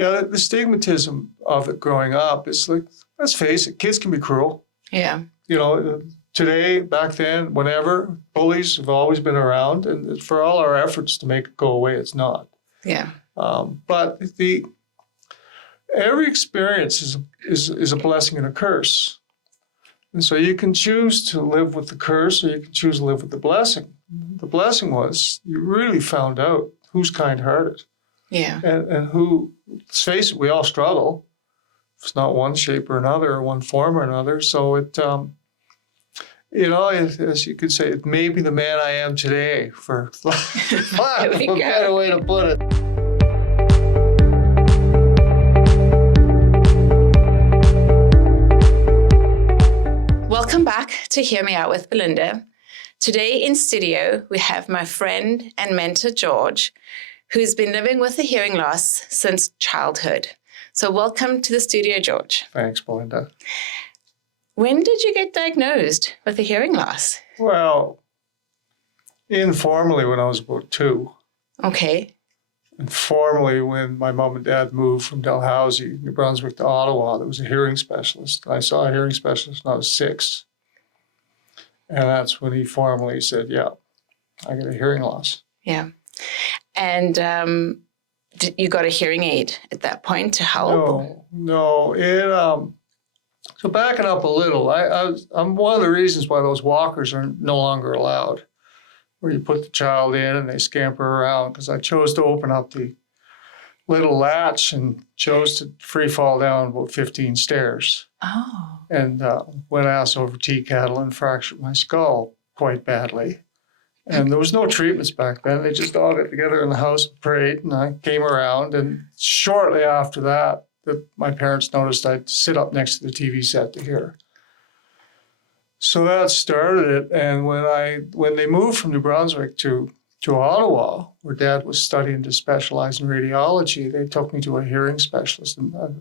Yeah, the stigmatism of it growing up is like, let's face it, kids can be cruel. Yeah. You know, today, back then, whenever, bullies have always been around, and for all our efforts to make it go away, it's not. Yeah. But every experience is a blessing and a curse. And so you can choose to live with the curse, or you can choose to live with the blessing. The blessing was you really found out who's kind-hearted. Yeah. And who, let's face it, we all struggle. It's not one shape or another, or one form or another. So it, as you could say, it may be the man I am today, for lack of a better way to put it. Welcome back to Hear Me Out with Belinda. Today in studio, we have my friend and mentor, George, who's been living with a hearing loss since childhood. So welcome to the studio, George. Thanks, Belinda. When did you get diagnosed with a hearing loss? Well, informally when I was about 2. Okay. And formally when my mom and dad moved from Dalhousie, New Brunswick, to Ottawa, there was a hearing specialist. I saw a hearing specialist when I was 6. And that's when he formally said, yeah, I got a hearing loss. Yeah. And you got a hearing aid at that point to help? No. So backing up a little, I'm one of the reasons why those walkers are no longer allowed, where you put the child in and they scamper around, because I chose to open up the little latch and chose to free fall down about 15 stairs. Oh. And went ass over tea kettle and fractured my skull quite badly. And there was no treatments back then. They just all got together in the house and prayed, and I came around. And shortly after that, my parents noticed I'd sit up next to the TV set to hear. So that started it. And when they moved from New Brunswick to Ottawa, where Dad was studying to specialize in radiology, they took me to a hearing specialist, and a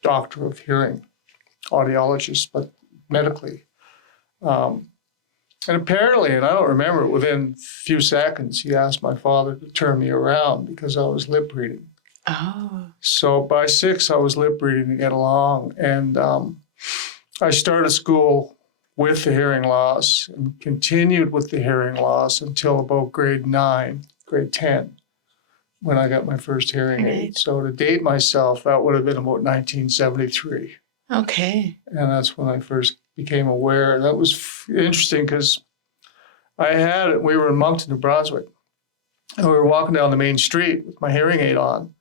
doctor of hearing, audiologist, but medically. And apparently, and I don't remember, within a few seconds, he asked my father to turn me around because I was lip reading. Oh. So by 6, I was lip reading to get along. And I started school with the hearing loss and continued with the hearing loss until about grade 10, when I got my first hearing aid. So to date myself, that would have been about 1973. Okay. And that's when I first became aware. That was interesting because we were in Moncton, New Brunswick, and we were walking down the main street with my hearing aid on,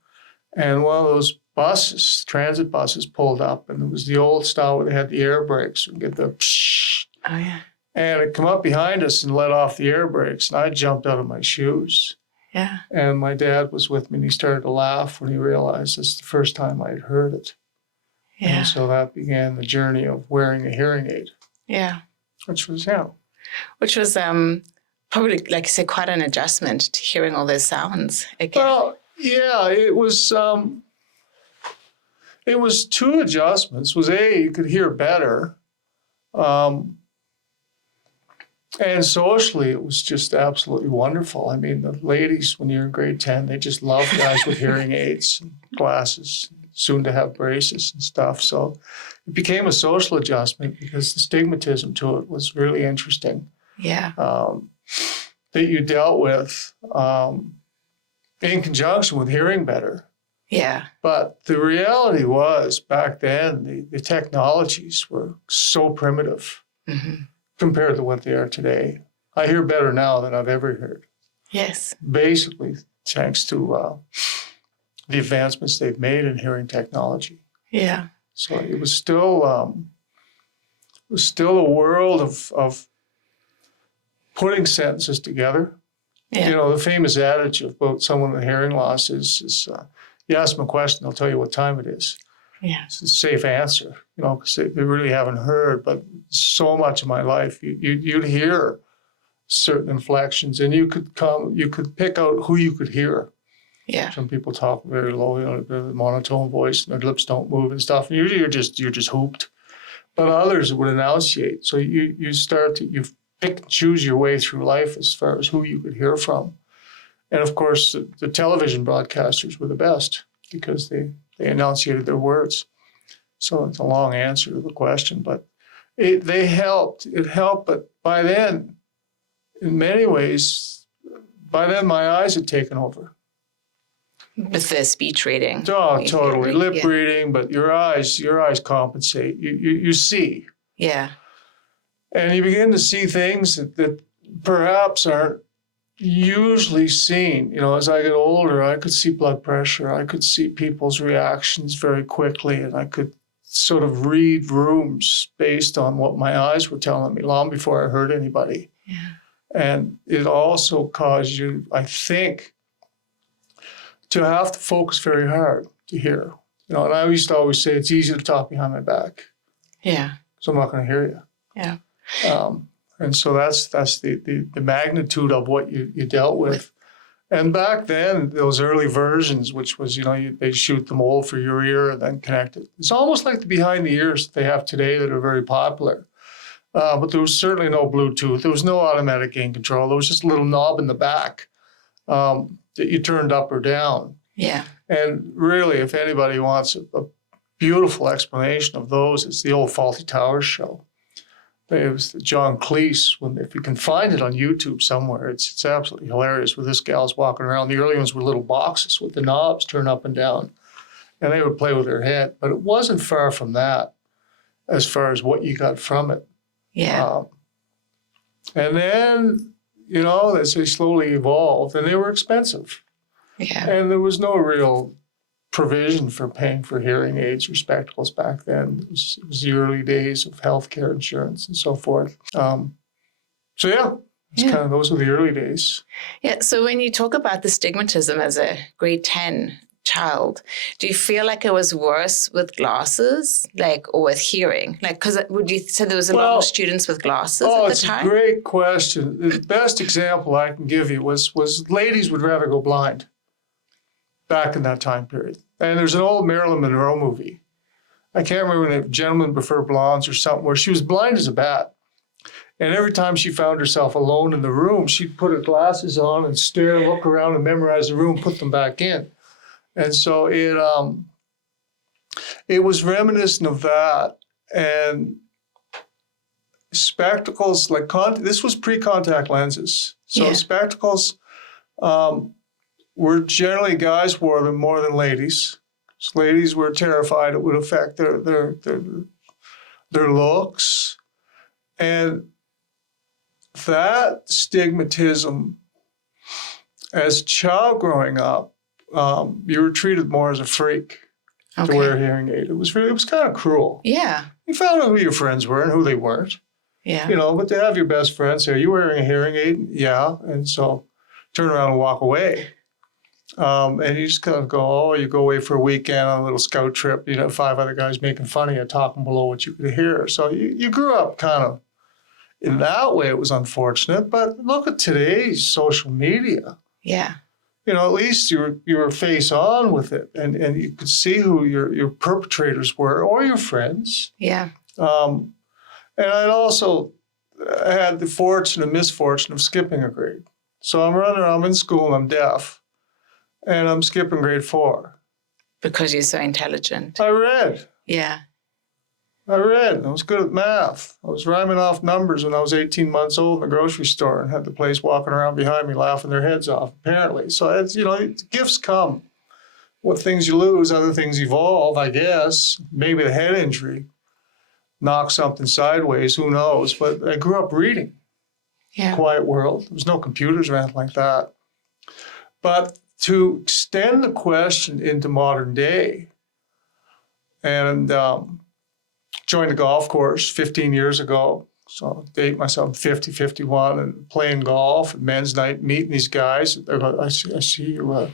and one of those buses, transit buses, pulled up, and it was the old style where they had the air brakes. We get the pshh. Oh, yeah. And it come up behind us and let off the air brakes, and I jumped out of my shoes. Yeah. And my dad was with me, and he started to laugh when he realized it's the first time I'd heard it. Yeah. And so that began the journey of wearing a hearing aid. Yeah. Which was probably, like you said, quite an adjustment to hearing all those sounds again. Well, yeah, it was 2 adjustments. Was A, you could hear better. And socially, it was just absolutely wonderful. I mean, the ladies, when you're in grade 10, they just love guys with hearing aids and glasses, soon to have braces and stuff. So it became a social adjustment because the stigmatism to it was really interesting. Yeah. That you dealt with in conjunction with hearing better. Yeah. But the reality was, back then, the technologies were so primitive compared to what they are today. I hear better now than I've ever heard. Yes. Basically, thanks to the advancements they've made in hearing technology. Yeah. So it was still a world of putting sentences together. Yeah. You know, the famous adage about someone with hearing loss is you ask them a question, they'll tell you what time it is. Yeah. It's a safe answer, you know, because they really haven't heard. But so much of my life, you'd hear certain inflections, and you could pick out who you could hear. Yeah. Some people talk very low, you know, the monotone voice, and their lips don't move and stuff. And usually you're just hooped. But others would enunciate. So you pick and choose your way through life as far as who you could hear from. And of course, the television broadcasters were the best because they enunciated their words. So it's a long answer to the question, but they helped. It helped, but by then, in many ways, by then my eyes had taken over. With the speech reading. Oh, totally. Lip Yeah. reading, but your eyes compensate. You see. Yeah. And you begin to see things that perhaps aren't usually seen. You know, as I get older, I could see blood pressure. I could see people's reactions very quickly, and I could sort of read rooms based on what my eyes were telling me long before I heard anybody. Yeah. And it also caused you, I think, to have to focus very hard to hear. You know, and I used to always say it's easy to talk behind my back. Yeah. So I'm not going to hear you. Yeah. And so that's the magnitude of what you dealt with. And back then, those early versions, which was, you know, they shoot the mold for your ear and then connect it. It's almost like the behind the ears that they have today that are very popular. But there was certainly no Bluetooth. There was no automatic gain control. There was just a little knob in the back that you turned up or down. Yeah. And really, if anybody wants a beautiful explanation of those, it's the old Faulty Towers show. It was John Cleese. If you can find it on YouTube somewhere, it's absolutely hilarious where this gal's walking around. The early ones were little boxes with the knobs turned up and down, and they would play with their head. But it wasn't far from that as far as what you got from it. Yeah. And then, you know, as they slowly evolved, and they were expensive. Yeah. And there was no real provision for paying for hearing aids or spectacles back then. It was the early days of healthcare insurance and so forth. So yeah, it's kind of, those were the early days. Yeah. So when you talk about the stigmatism as a grade 10 child, do you feel like it was worse with glasses, like, or with hearing? Like, because would you say there was a lot more students with glasses at the It's time? a great question. The best example I can give you was ladies would rather go blind back in that time period. And there's an old Marilyn Monroe movie. I can't remember if Gentlemen Prefer Blondes or something, where she was blind as a bat. And every time she found herself alone in the room, she'd put her glasses on and stare, look around and memorize the room, put them back in. And so it was reminiscent of that. And spectacles, like this was pre-contact lenses. So spectacles, were generally, guys wore them more than ladies. So ladies were terrified it would affect their looks. And that stigmatism, as a child growing up, you were treated more as a freak to wear a hearing aid. It was kind of cruel. Yeah. You found out who your friends were and who they weren't. Yeah. You know, but to have your best friend say, "Are you wearing a hearing aid?" Yeah. And so turn around and walk away. And you just kind of go, you go away for a weekend on a little scout trip, you know, 5 other guys making fun of you, talking below what you could hear. So you grew up kind of, in that way, it was unfortunate. But look at today's social media. Yeah. You know, at least you were face on with it, and you could see who your perpetrators were or your friends. Yeah. And I had the fortune and misfortune of skipping a grade. So I'm in school and I'm deaf. And I'm skipping grade 4. Because you're so intelligent. I read. Yeah. I was good at math. I was rhyming off numbers when I was 18 months old in the grocery store and had the place walking around behind me laughing their heads off, apparently. So, it's, you know, gifts come. What things you lose, other things evolve, I guess. Maybe the head injury knocked something sideways, who knows. But I grew up reading. Yeah. Quiet world. There was no computers or anything like that. But to extend the question into modern day, and joined a golf course 15 years ago. So date myself 50, 51, and playing golf at men's night, meeting these guys. I see you wear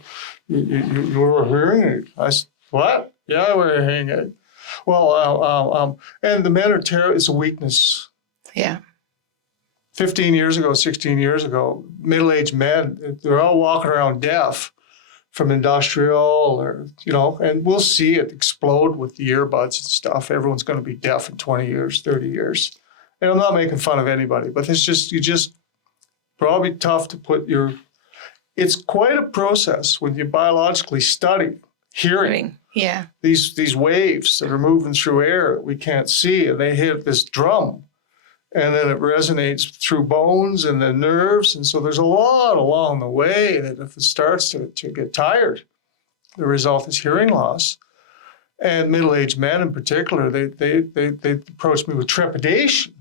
a hearing aid. I said, what? Yeah, I wear a hearing aid. Well, and the men are it's a weakness. Yeah. 15 years ago, 16 years ago, middle-aged men, they're all walking around deaf from industrial or, you know, and we'll see it explode with the earbuds and stuff. Everyone's going to be deaf in 20 years, 30 years. And I'm not making fun of anybody, but it's just probably tough to put your it's quite a process when you biologically study hearing. Yeah. These waves that are moving through air that we can't see, and they hit this drum, and then it resonates through bones and the nerves. And so there's a lot along the way that if it starts to get tired, the result is hearing loss. And middle-aged men in particular, they approach me with trepidation,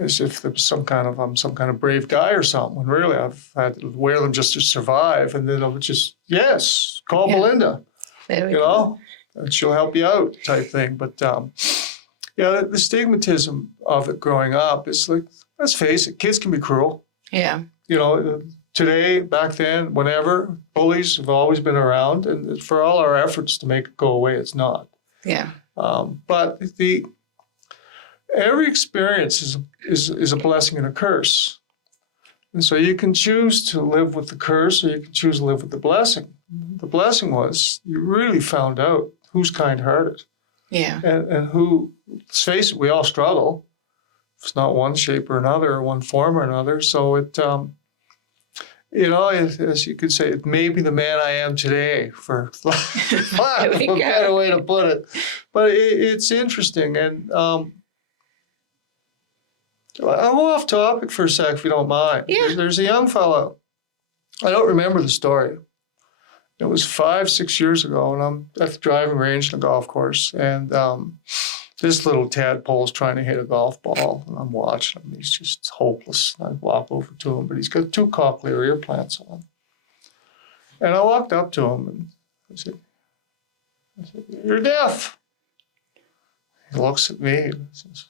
as if there was I'm some kind of brave guy or something. When really I've had to wear them just to survive. And then I would just, yes, call Belinda, There we go. and she'll help you out type thing. But the stigmatism of it growing up is like, let's face it, kids can be cruel. Yeah. Today, back then, whenever, bullies have always been around, and for all our efforts to make it go away, it's not. Yeah. But every experience is a blessing and a curse. And so you can choose to live with the curse, or you can choose to live with the blessing. The blessing was you really found out who's kind-hearted. Yeah. And who, let's face it, we all struggle. It's not one shape or another, or one form or another. So it, as you could say, it may be the man I am today, for lack of a better way to put it. But it's interesting. And I'm off topic for a sec, if you don't mind. Yeah. There's a young fellow. I don't remember the story. It was 5-6 years ago, and I'm at the driving range on a golf course, and this little tadpole's trying to hit a golf ball, and I'm watching him. He's just hopeless. I walk over to him, but he's got 2 cochlear ear plants on. And I walked up to him, and I said, "You're deaf." He looks at me and says,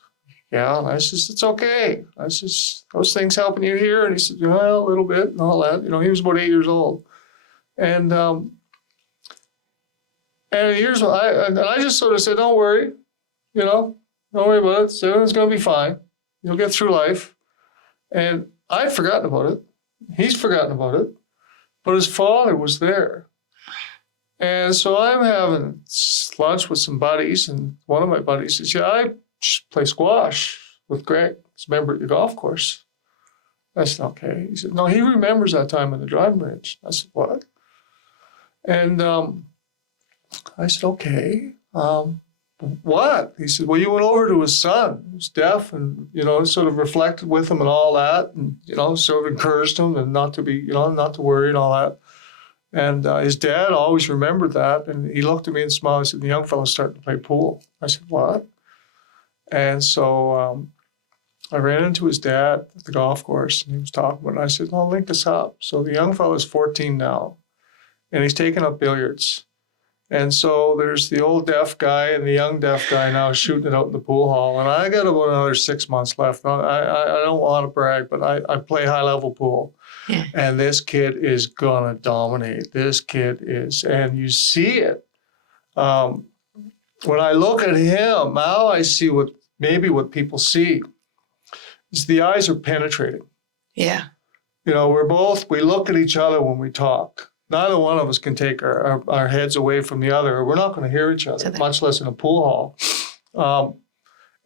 "Yeah." And I says, "It's okay." I says, "Those things helping you hear?" And he said, "Well, a little bit," and all that. He was about 8 years old. And here's what I just sort of said, "Don't worry, don't worry about it. Everything's going to be fine. You'll get through life." And I'd forgotten about it. He's forgotten about it. But his father was there. And so I'm having lunch with some buddies, and one of my buddies says, "Yeah, I play squash with Greg. He's a member at your golf course." I said, "Okay." He said, "No, he remembers that time on the driving range." I said, "What?" And I said, "Okay. What?" He said, "Well, you went over to his son, who's deaf, and, sort of reflected with him and all that, and, sort of encouraged him and not to be, not to worry and all that. And his dad always remembered that." And he looked at me and smiled. He said, "The young fellow's starting to play pool." I said, "What?" And so I ran into his dad at the golf course, and he was talking about it. And I said, "I'll link us up." So the young fellow's 14 now, and he's taking up billiards. And so there's the old deaf guy and the young deaf guy now shooting it out in the pool hall. And I got about another 6 months left. I don't want to brag, but I play high-level pool. Yeah. And this kid is going to dominate. This kid is. And you see it. When I look at him, now I see what people see. Is the eyes are penetrating. Yeah. We look at each other when we talk. Neither one of us can take our heads away from the other, or we're not going to hear each other, much less in a pool hall.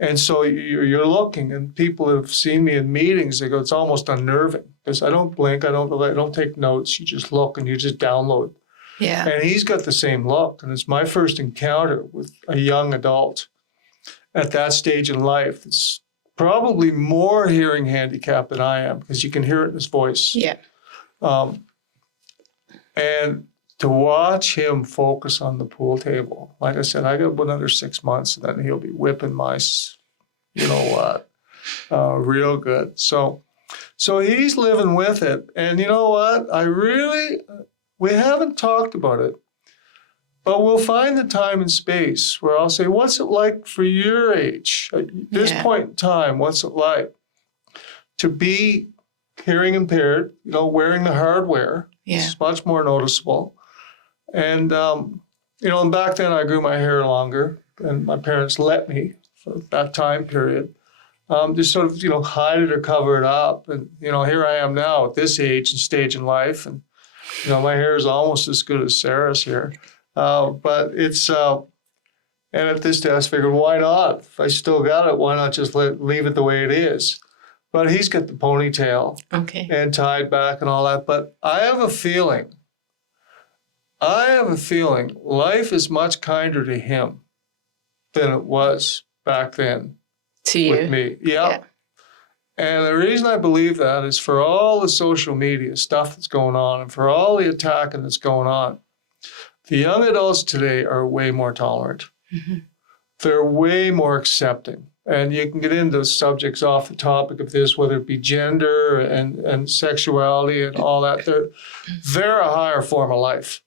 And so you're looking, and people have seen me in meetings. They go, "It's almost unnerving," because I don't blink, I don't take notes. You just look and you just download. Yeah. And he's got the same look, and it's my first encounter with a young adult at that stage in life. It's probably more hearing handicapped than I am, because you can hear it in his voice. Yeah. And to watch him focus on the pool table, like I said, I got another 6 months, and then he'll be whipping my, real good. So he's living with it. And you know what? We haven't talked about it, but we'll find the time and space where I'll say, "What's it like for your age? At this point in time, what's it like to be hearing impaired, wearing the hardware?" Yeah. It's much more noticeable. And, and back then I grew my hair longer, and my parents let me for that time period. Just sort of, hide it or cover it up. And, here I am now at this age and stage in life. And, my hair is almost as good as Sarah's here. But it's, and at this day I figured, why not? If I still got it, why not just leave it the way it is? but he's got the ponytail Okay. and tied back and all that. But I have a feeling life is much kinder to him than it was back then To you. with me. Yeah. And the reason I believe that is for all the social media stuff that's going on and for all the attacking that's going on, the young adults today are way more tolerant. Mm-hmm. They're way more accepting. And you can get into subjects off the topic of this, whether it be gender and sexuality and all that. They're a higher form of life.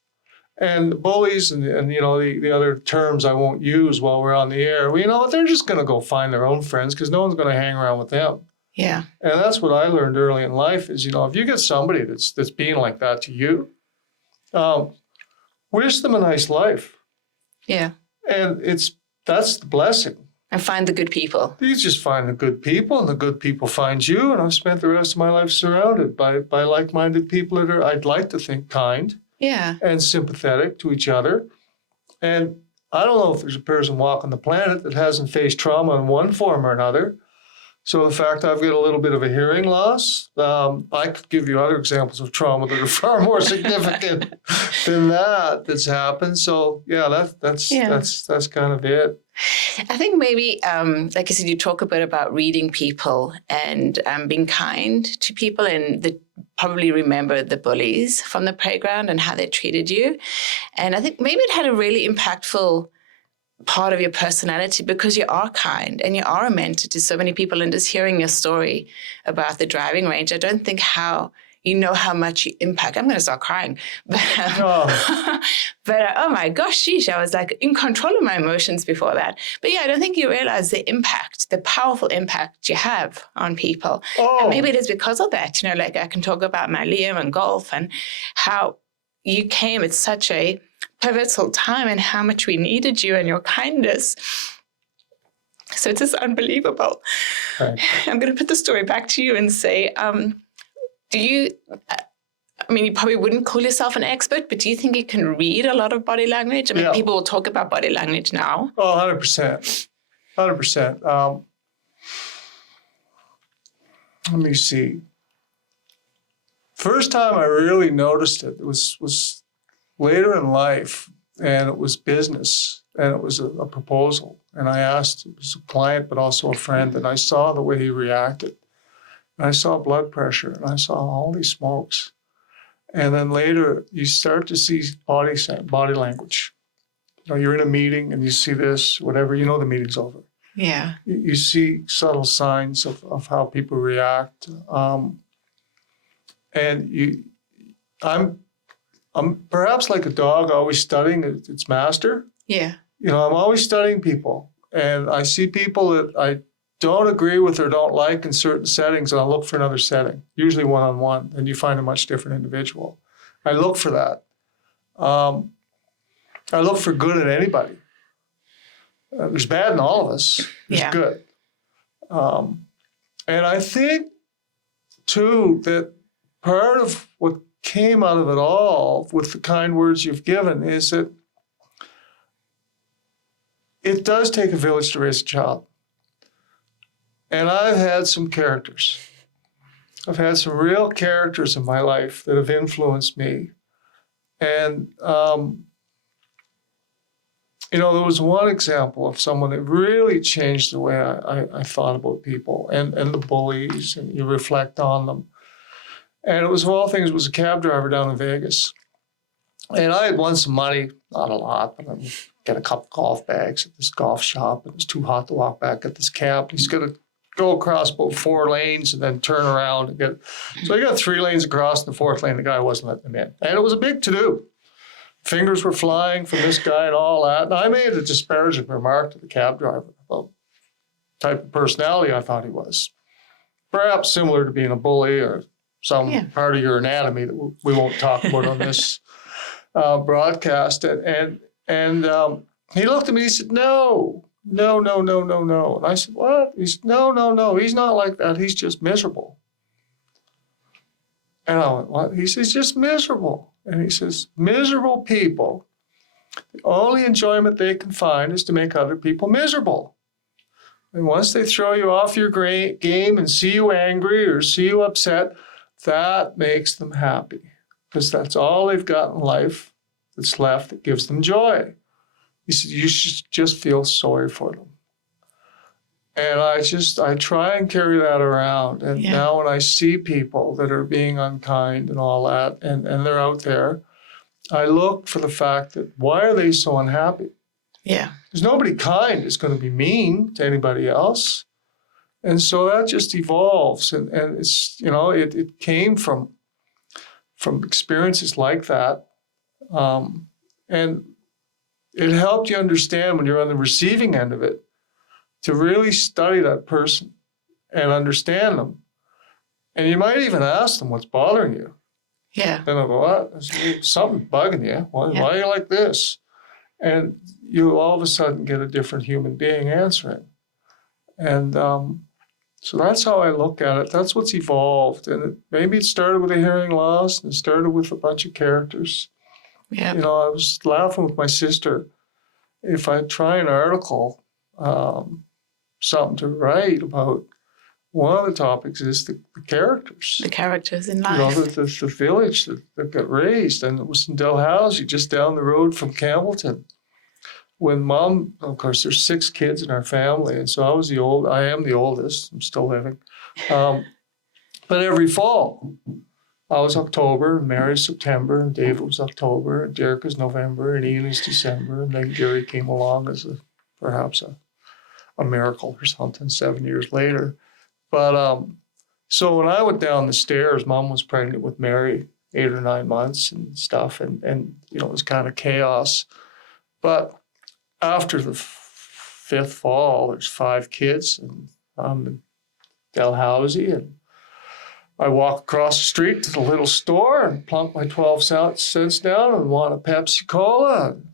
And the bullies and you know, the other terms I won't use while we're on the air, well, you know what? They're just going to go find their own friends because no one's going to hang around with them. Yeah. And that's what I learned early in life is, you know, if you get somebody that's being like that to you, wish them a nice life. Yeah. And that's the blessing. And find the good people. You just find the good people, and the good people find you. And I've spent the rest of my life surrounded by like-minded people that are, I'd like to think, kind and sympathetic to each other. And I don't know if there's a person walking the planet that hasn't faced trauma in one form or another. So the fact I've got a little bit of a hearing loss, I could give you other examples of trauma that are far more significant than that's happened. So yeah, that's kind of it. I think maybe, like I said, you talk a bit about reading people and being kind to people, and probably remember the bullies from the playground and how they treated you. And I think maybe it had a really impactful part of your personality because you are kind and you are a mentor to so many people. And just hearing your story about the driving range, I don't think how much you impact. I'm going to start crying. But oh my gosh, sheesh, I was like in control of my emotions before that. But yeah, I don't think you realize the powerful impact you have on people. Oh. And maybe it is because of that. You know, like I can talk about my Liam and golf and how you came at such a pivotal time and how much we needed you and your kindness. So it's just unbelievable. Right. I'm going to put the story back to you and say, do you, I mean, you probably wouldn't call yourself an expert, but do you think you can read a lot of body language? I mean, people will talk about body language now. Oh, 100%. 100%. Let me see. First time I really noticed it was later in life, and it was business, and it was a proposal. And I asked, it was a client, but also a friend, and I saw the way he reacted. And I saw blood pressure, and I saw, holy smokes. And then later, you start to see body language. You know, you're in a meeting, and you see this, whatever, you know the meeting's over. Yeah. You see subtle signs of how people react. And I'm perhaps like a dog always studying its master. Yeah. You know, I'm always studying people. And I see people that I don't agree with or don't like in certain settings, and I'll look for another setting, usually one-on-one, and you find a much different individual. I look for that. I look for good in anybody. There's bad in all of us. There's good. And I think, too, that part of what came out of it all with the kind words you've given is that it does take a village to raise a child. And I've had some characters. I've had some real characters in my life that have influenced me. And, you know, there was one example of someone that really changed the way I thought about people and the bullies, and you reflect on them. And it was, of all things, it was a cab driver down in Vegas. And I had won some money, not a lot, but I would get a couple golf bags at this golf shop. It was too hot to walk back at this cab. He's going to go across about 4 lanes and then turn around and get. So I got 3 lanes across, and the 4th lane, the guy wasn't letting him in. And it was a big to-do. Fingers were flying from this guy and all that. And I made a disparaging remark to the cab driver about the type of personality I thought he was. Perhaps similar to being a bully or some part of your anatomy that we won't talk about on this broadcast. And he looked at me and he said, no. And I said, what? He said, no. He's not like that. He's just miserable. And I went, what? He says, just miserable. And he says, miserable people, the only enjoyment they can find is to make other people miserable. And once they throw you off your game and see you angry or see you upset, that makes them happy because that's all they've got in life that's left that gives them joy. He said, you should just feel sorry for them. And I try and carry that around. And now when I see people that are being unkind and all that, and they're out there, I look for the fact that why are they so unhappy? Yeah. There's nobody kind is going to be mean to anybody else. And so that just evolves. And it's, it came from experiences like that. And it helped you understand when you're on the receiving end of it to really study that person and understand them. And you might even ask them what's bothering you. Yeah. Then I'll go, what? Something bugging you. Why are you like this? And you all of a sudden get a different human being answering. And so that's how I look at it. That's what's evolved. And maybe it started with a hearing loss and it started with a bunch of characters. Yeah. I was laughing with my sister. If I try an article, something to write about, one of the topics is the characters. The characters in life. The village that got raised. And it was in Dalhousie, just down the road from Campbellton. When Mom, of course, there's 6 kids in our family, and so I am the oldest. I'm still living. But every fall, I was October, and Mary's September, and David was October, and Derek was November, and Ian was December, and then Gary came along as perhaps a miracle or something 7 years later. But so when I went down the stairs, Mom was pregnant with Mary, 8 or 9 months and stuff, and it was kind of chaos. But after the 5th fall, there's 5 kids, and I'm in Dalhousie, and I walk across the street to the little store and plunk my 12 cents down and want a Pepsi Cola. And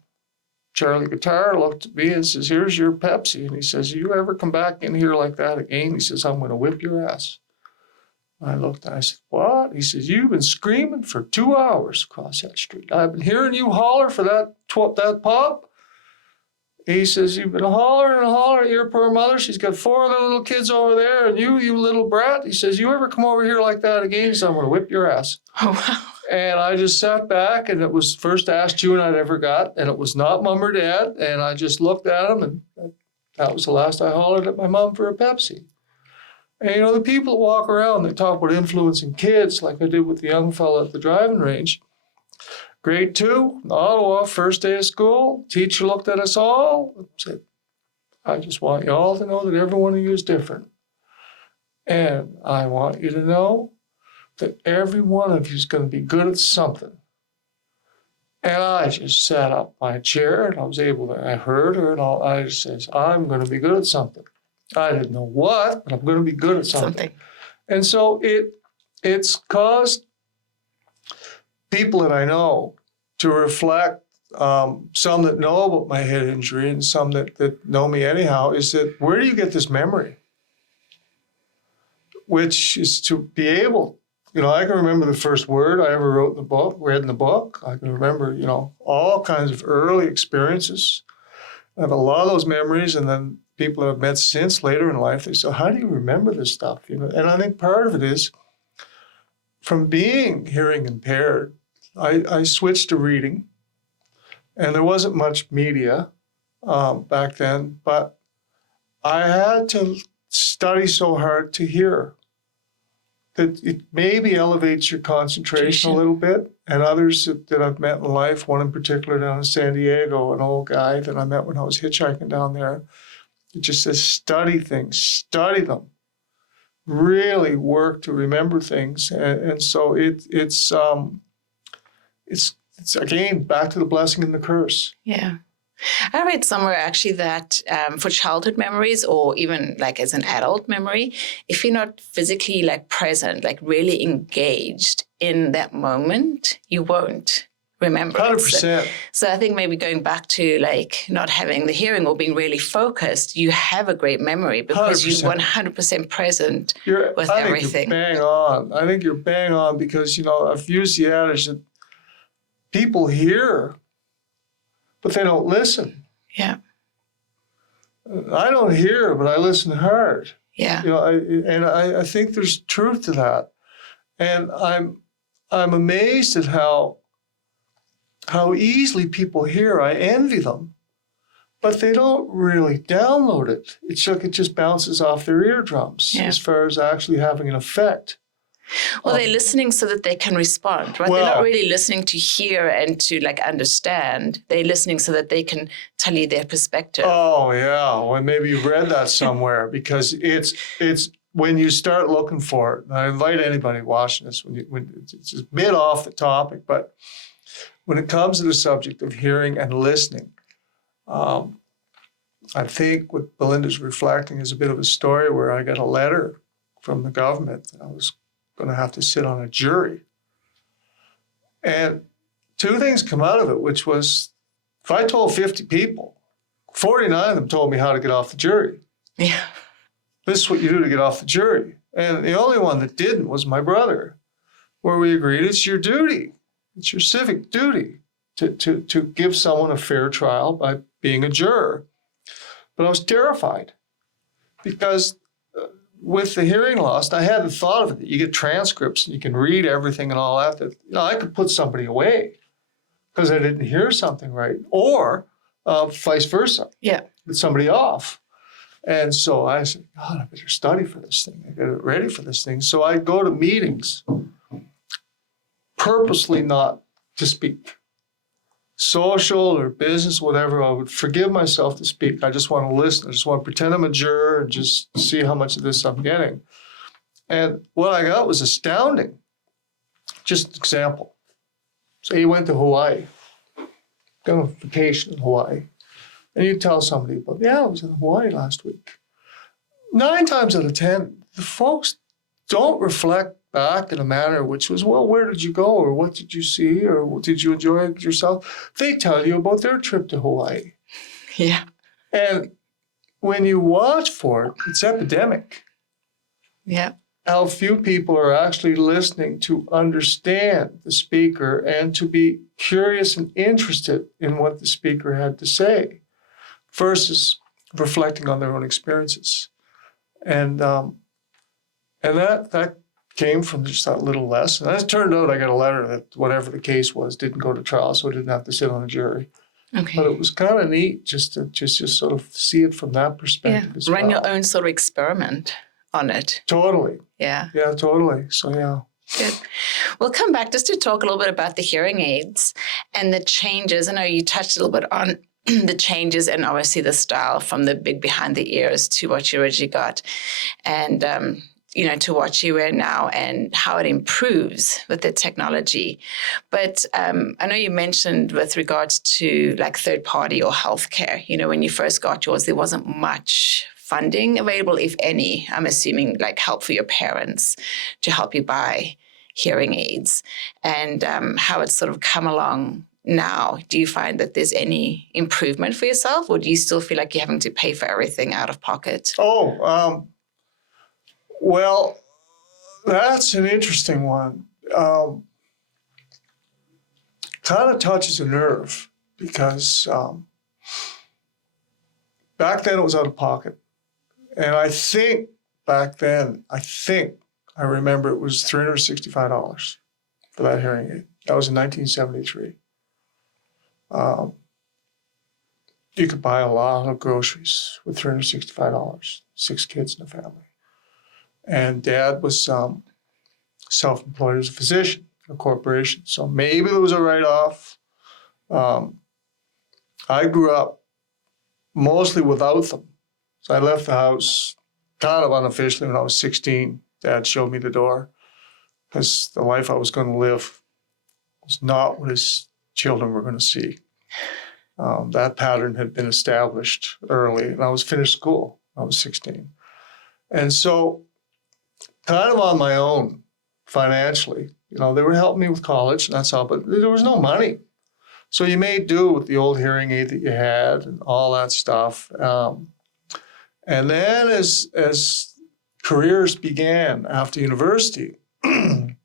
Charlie Guitar looked at me and says, here's your Pepsi. And he says, you ever come back in here like that again? He says, I'm going to whip your ass. I looked and I said, what? He says, you've been screaming for 2 hours across that street. I've been hearing you holler for that pop. He says, you've been hollering and hollering at your poor mother. She's got 4 other little kids over there, and you little brat. He says, you ever come over here like that again? He says, I'm going to whip your ass. Oh, wow. And I just sat back, and it was the first ass chewing I'd ever got, and it was not Mom or Dad. And I just looked at him, and that was the last I hollered at my mom for a Pepsi. And, the people that walk around, they talk about influencing kids, like I did with the young fella at the driving range. Grade 2, Ottawa, first day of school. Teacher looked at us all and said, I just want you all to know that every one of you is different. And I want you to know that every one of you is going to be good at something. And I just sat up my chair and I heard her and all. I just said, I'm going to be good at something. I didn't know what, but I'm going to be good at something. And so it's caused people that I know to reflect, some that know about my head injury and some that know me anyhow, is that where do you get this memory? Which is to be able, I can remember the first word I ever read in the book. I can remember, all kinds of early experiences. I have a lot of those memories, and then people I've met since later in life, they say, how do you remember this stuff? And I think part of it is from being hearing impaired, I switched to reading, and there wasn't much media back then, but I had to study so hard to hear that it maybe elevates your concentration a little bit. And others that I've met in life, one in particular down in San Diego, an old guy that I met when I was hitchhiking down there, it just says, study things, study them. Really work to remember things. And so it's again, back to the blessing and the curse. Yeah. I read somewhere actually that for childhood memories, or even like as an adult memory, if you're not physically present, really engaged in that moment, you won't remember 100%. So I think maybe going back to not having the hearing or being really focused, you have a great memory because 100%. You're 100% present with everything. I think you're bang on because, I've used the adage that people hear, but they don't listen. Yeah. I don't hear, but I listen hard. Yeah. I think there's truth to that. And I'm amazed at how easily people hear. I envy them, but they don't really download it. It's like it just bounces off their eardrums as far as actually having an effect. Well, they're listening so that they can respond, right? They're not really listening to hear and to understand. They're listening so that they can tell you their perspective. Oh, yeah. Well, maybe you've read that somewhere because it's when you start looking for it. And I invite anybody watching this when it's a bit off the topic, but when it comes to the subject of hearing and listening, I think what Belinda's reflecting is a bit of a story where I got a letter from the government that I was going to have to sit on a jury. And two things come out of it, which was if I told 50 people, 49 of them told me how to get off the jury. Yeah. This is what you do to get off the jury. And the only one that didn't was my brother, where we agreed it's your duty. It's your civic duty to give someone a fair trial by being a juror. But I was terrified because with the hearing loss, I hadn't thought of it. You get transcripts and you can read everything and all that. I could put somebody away because I didn't hear something right, or vice versa. Yeah. Put somebody off. And so I said, God, I better study for this thing. I get it ready for this thing. So I go to meetings purposely not to speak. Social or business, whatever, I would forgive myself to speak. I just want to listen. I just want to pretend I'm a juror and just see how much of this I'm getting. And what I got was astounding. Just an example. Say you went to Hawaii, got on vacation in Hawaii, and you tell somebody about, I was in Hawaii last week. 9 times out of 10, the folks don't reflect back in a manner which was, well, where did you go? Or what did you see? Or did you enjoy it yourself? They tell you about their trip to Hawaii. Yeah. And when you watch for it, it's epidemic. Yeah. How few people are actually listening to understand the speaker and to be curious and interested in what the speaker had to say versus reflecting on their own experiences. And that came from just that little lesson. As it turned out, I got a letter that whatever the case was didn't go to trial, so I didn't have to sit on a jury. Okay. But it was kind of neat just to sort of see it from that perspective as well. Run your own sort of experiment on it. Totally. Yeah. Yeah, totally. So, yeah. Good. We'll come back just to talk a little bit about the hearing aids and the changes. I know you touched a little bit on the changes and obviously the style from the big behind the ears to what you originally got. And, to what you wear now and how it improves with the technology. But I know you mentioned with regards to like third party or healthcare, when you first got yours, there wasn't much funding available, if any. I'm assuming like help for your parents to help you buy hearing aids, and how it's sort of come along now. Do you find that there's any improvement for yourself, or do you still feel like you're having to pay for everything out of pocket? Well, that's an interesting one. Kind of touches a nerve because back then it was out of pocket. And I think back then, I remember it was $365 for that hearing aid. That was in 1973. You could buy a lot of groceries with $365, 6 kids in the family. And Dad was self-employed as a physician in a corporation. So maybe there was a write-off. I grew up mostly without them. So I left the house kind of unofficially when I was 16. Dad showed me the door because the life I was going to live was not what his children were going to see. That pattern had been established early, and I was finished school. I was 16. And so kind of on my own financially, they were helping me with college and that's all, but there was no money. So you made do with the old hearing aid that you had and all that stuff. And then as careers began after university, and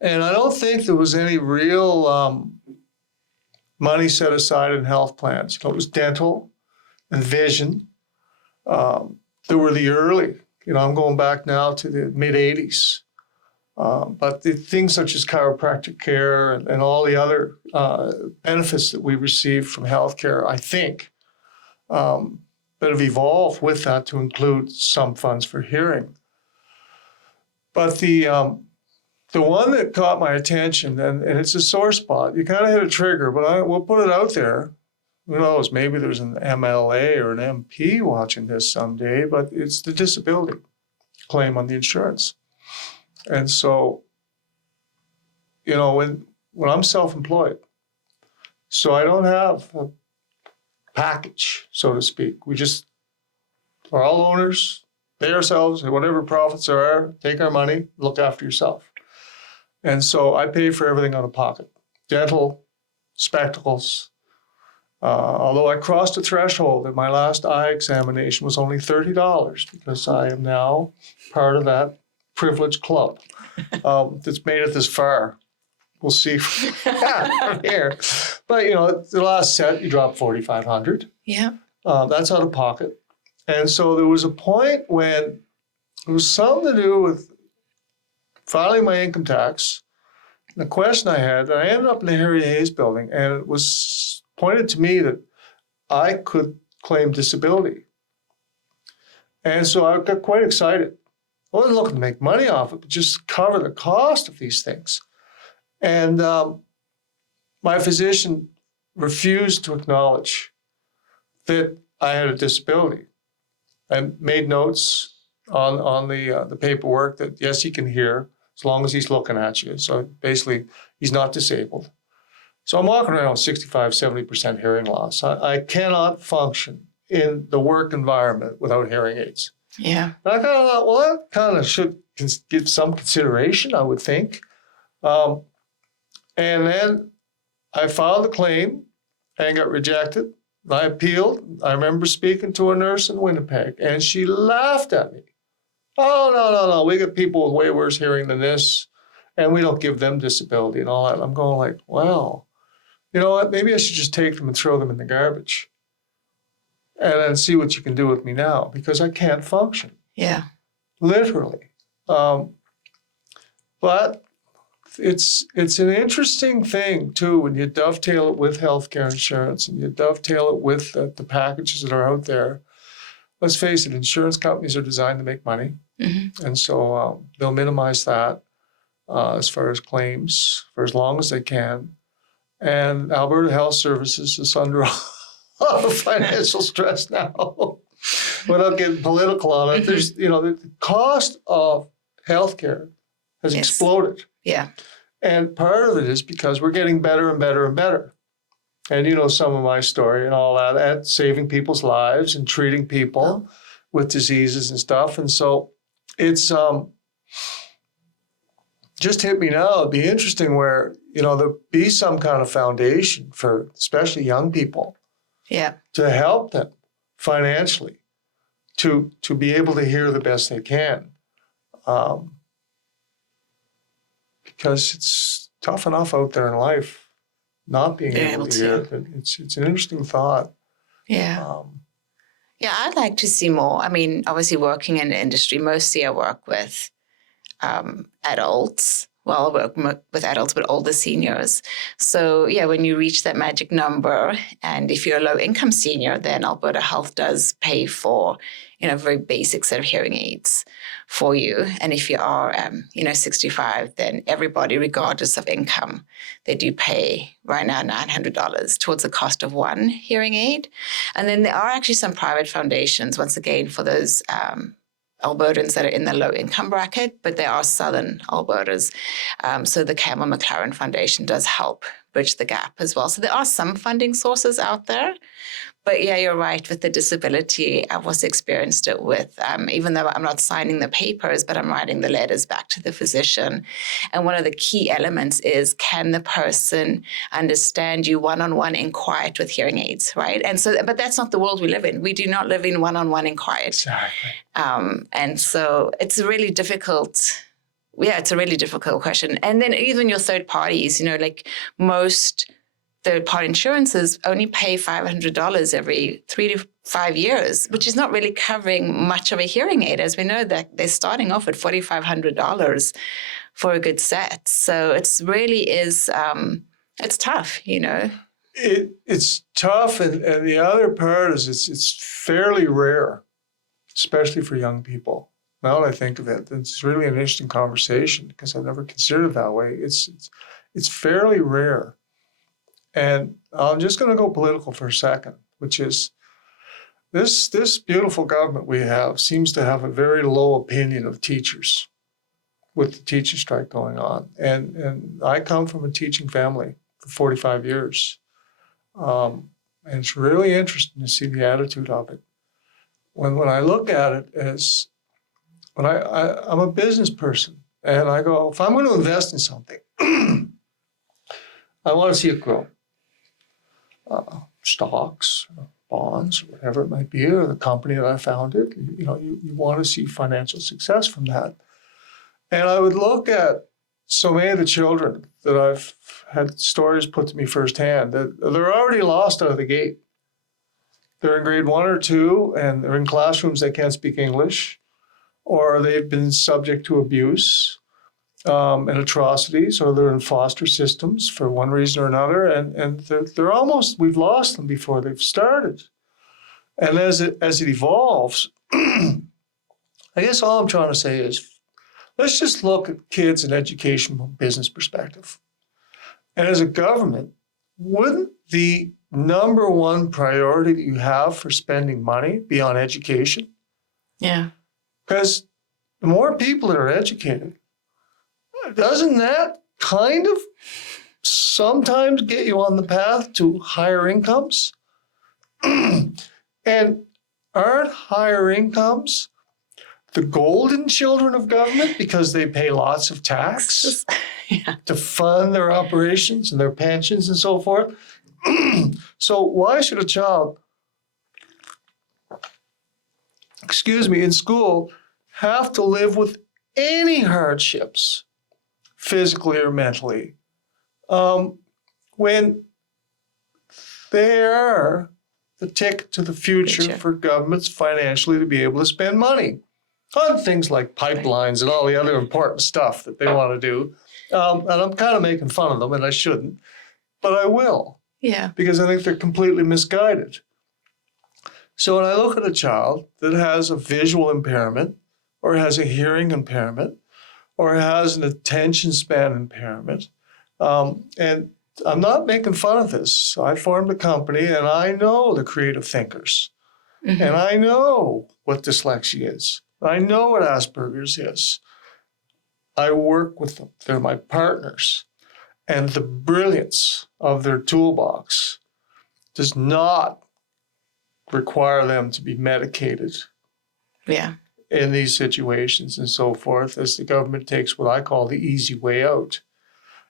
I don't think there was any real money set aside in health plans. It was dental and vision. They were the early, I'm going back now to the mid-'80s. But the things such as chiropractic care and all the other benefits that we receive from healthcare, I think, that have evolved with that to include some funds for hearing. But the one that caught my attention, and it's a sore spot, you kind of hit a trigger, but we'll put it out there. Who knows, maybe there's an MLA or an MP watching this someday, but it's the disability claim on the insurance. And so, when I'm self-employed, so I don't have a package, so to speak. We just are all owners, pay ourselves, and whatever profits there are, take our money, look after yourself. And so I pay for everything out of pocket. Dental, spectacles. Although I crossed a threshold at my last eye examination was only $30 because I am now part of that privileged club that's made it this far. We'll see from here. But, the last set, you drop $4,500. Yeah. That's out of pocket. And so there was a point when it was something to do with filing my income tax. And the question I had, and I ended up in the Harry Hayes building, and it was pointed to me that I could claim disability. And so I got quite excited. I wasn't looking to make money off it, but just cover the cost of these things. And my physician refused to acknowledge that I had a disability. I made notes on the paperwork that, yes, he can hear as long as he's looking at you. So basically, he's not disabled. So I'm walking around with 65, 70% hearing loss. I cannot function in the work environment without hearing aids. Yeah. And I kind of thought, well, that kind of should give some consideration, I would think. And then I filed a claim and got rejected. I appealed. I remember speaking to a nurse in Winnipeg, and she laughed at me. Oh, no. We got people with way worse hearing than this, and we don't give them disability and all that. I'm going like, well, you know what? Maybe I should just take them and throw them in the garbage and then see what you can do with me now, because I can't function. Yeah. Literally. But it's an interesting thing, too, when you dovetail it with healthcare insurance and you dovetail it with the packages that are out there. Let's face it, insurance companies are designed to make money. Mm-hmm. And so they'll minimize that as far as claims for as long as they can. And Alberta Health Services is under a lot of financial stress now. Without getting political on it, there's, the cost of healthcare has exploded. Yeah. And part of it is because we're getting better and better and better. And some of my story and all that, at saving people's lives and treating people with diseases and stuff. And so it's just hit me now. It'd be interesting where, there'd be some kind of foundation for especially young people. Yeah. To help them financially to be able to hear the best they can. Because it's tough enough out there in life not being able to hear it. It's an interesting thought. Yeah. I'd like to see more. I mean, obviously working in the industry, mostly I work with adults. Well, I work with adults, but older seniors. So, when you reach that magic number, and if you're a low-income senior, then Alberta Health does pay for, a very basic set of hearing aids for you. And if you are, 65, then everybody, regardless of income, they do pay right now $900 towards the cost of one hearing aid. And then there are actually some private foundations, once again, for those Albertans that are in the low-income bracket, but they are Southern Albertas. So the Campbell McLaren Foundation does help bridge the gap as well. So there are some funding sources out there. But you're right. With the disability, I've also experienced it with, even though I'm not signing the papers, but I'm writing the letters back to the physician. And one of the key elements is, can the person understand you one-on-one in quiet with hearing aids, right? And so, but that's not the world we live in. We do not live in one-on-one in quiet. Exactly. And so it's a really difficult question. And then even your third parties, like most third-party insurances only pay $500 every 3 to 5 years, which is not really covering much of a hearing aid. As we know, that they're starting off at $4,500 for a good set. So it's really is, it's tough, you know. It's tough, and the other part is it's fairly rare, especially for young people. Now that I think of it, it's really an interesting conversation because I've never considered it that way. It's fairly rare. And I'm just going to go political for a second, which is this beautiful government we have seems to have a very low opinion of teachers with the teacher strike going on. And I come from a teaching family for 45 years. And it's really interesting to see the attitude of it. When I look at it as, when I'm a business person, and I go, if I'm going to invest in something, I want to see it grow. Stocks, bonds, whatever it might be, or the company that I founded, you know, you want to see financial success from that. And I would look at so many of the children that I've had stories put to me firsthand that they're already lost out of the gate. They're in grade 1 or 2, and they're in classrooms that can't speak English, or they've been subject to abuse and atrocities, or they're in foster systems for one reason or another, and they're almost, we've lost them before they've started. And as it evolves, I guess all I'm trying to say is, let's just look at kids and education from a business perspective. And as a government, wouldn't the number one priority that you have for spending money be on education? Yeah. Because the more people that are educated, doesn't that kind of sometimes get you on the path to higher incomes? And aren't higher incomes the golden children of government because they pay lots of tax to fund their operations and their pensions and so forth? So why should a child, in school have to live with any hardships, physically or mentally, when they are the ticket to the future for governments financially to be able to spend money on things like pipelines and all the other important stuff that they want to do. And I'm kind of making fun of them, and I shouldn't, but I will. Yeah. Because I think they're completely misguided. So when I look at a child that has a visual impairment, or has a hearing impairment, or has an attention span impairment, and I'm not making fun of this. I formed a company, and I know the creative thinkers. Mm-hmm. And I know what dyslexia is. I know what Asperger's is. I work with them. They're my partners. And the brilliance of their toolbox does not require them to be medicated in these situations and so forth, as the government takes what I call the easy way out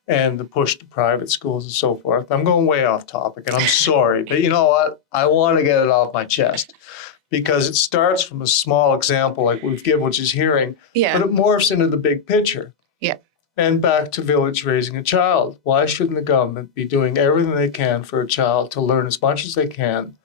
and the push to private schools and so forth. I'm going way off topic, and I'm sorry, but you know what? I want to get it off my chest because it starts from a small example like we've given, which is hearing, but it morphs into the big picture. Yeah. And back to village raising a child. Why shouldn't the government be doing everything they can for a child to learn as much as they can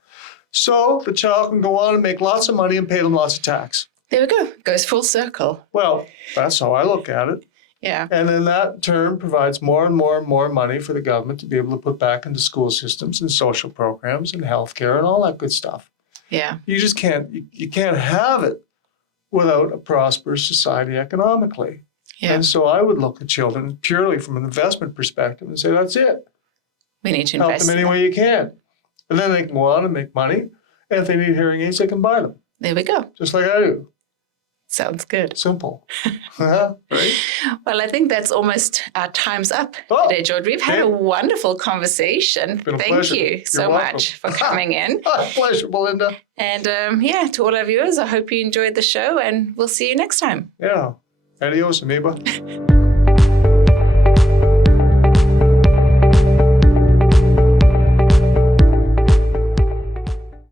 so the child can go on and make lots of money and pay them lots of tax? There we go. Goes full circle. Well, that's how I look at it. Yeah. And then that in turn provides more and more and more money for the government to be able to put back into school systems and social programs and healthcare and all that good stuff. Yeah. You just can't, you can't have it without a prosperous society economically. Yeah. And so I would look at children purely from an investment perspective and say, that's it. We need to invest. Help them any way you can. And then they can go on and make money. And if they need hearing aids, they can buy them. There we go. Just like I do. Sounds good. Simple. Right? Well, I think that's almost our time's up today, George. We've had a wonderful conversation. Thank you so much for coming in. Pleasure, Belinda. And to all our viewers, I hope you enjoyed the show, and we'll see you next time. Yeah. Adios, amoeba.